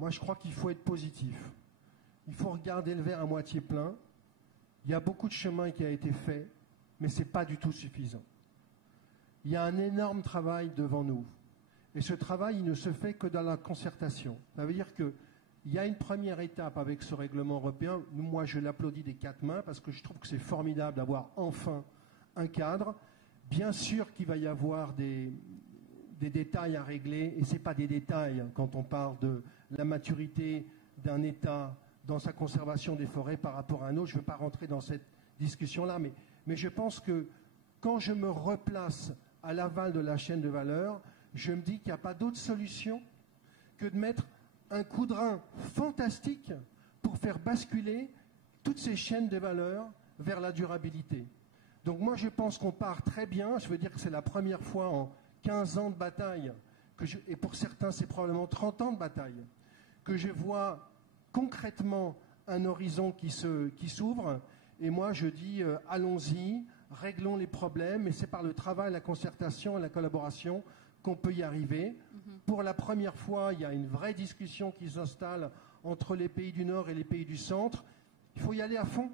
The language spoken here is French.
Moi, je crois qu'il faut être positif. Il faut regarder le verre à moitié plein. Il y a beaucoup de chemin qui a été fait, mais ce n'est pas du tout suffisant. Il y a un énorme travail devant nous. Et ce travail, il ne se fait que dans la concertation. Ça veut dire qu'il y a une première étape avec ce règlement européen. Moi, je l'applaudis des quatre mains parce que je trouve que c'est formidable d'avoir enfin un cadre. Bien sûr qu'il va y avoir des détails à régler, et ce n'est pas des détails quand on parle de la maturité d'un État dans sa conservation des forêts par rapport à un autre. Je ne veux pas rentrer dans cette discussion-là, mais je pense que quand je me replace à l'aval de la chaîne de valeur, je me dis qu'il n'y a pas d'autre solution que de mettre un coup de rein fantastique pour faire basculer toutes ces chaînes de valeur vers la durabilité. Donc moi, je pense qu'on part très bien. Je veux dire que c'est la première fois en 15 ans de bataille, et pour certains, c'est probablement 30 ans de bataille, que je vois concrètement un horizon qui s'ouvre. Et moi, je dis, allons-y, réglons les problèmes. Et c'est par le travail, la concertation et la collaboration qu'on peut y arriver. Pour la première fois, il y a une vraie discussion qui s'installe entre les pays du Nord et les pays du Centre. Il faut y aller à fond.